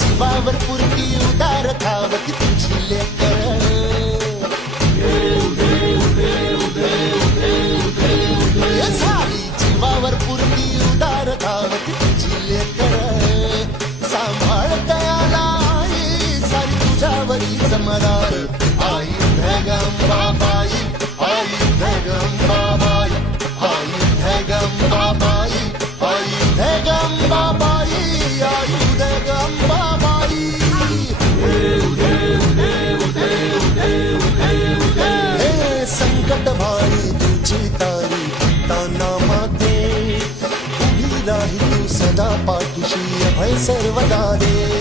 जीवावर पुरती उदार धावती तुझी लेकर जीवावर पुरती उदार धावती तुझी लेकर सांभाळ दयाला आई सारी तुझ्यावरी जमदार आई धगंबाबाई आई धगंबाबाई आई धगंबाबाई आई धगंबाबाई आई धगंबाबाई हे संकट भारी तुझी तारी ताना माते उभी राही तू सदा पाठीशी अभय सर्वदा दे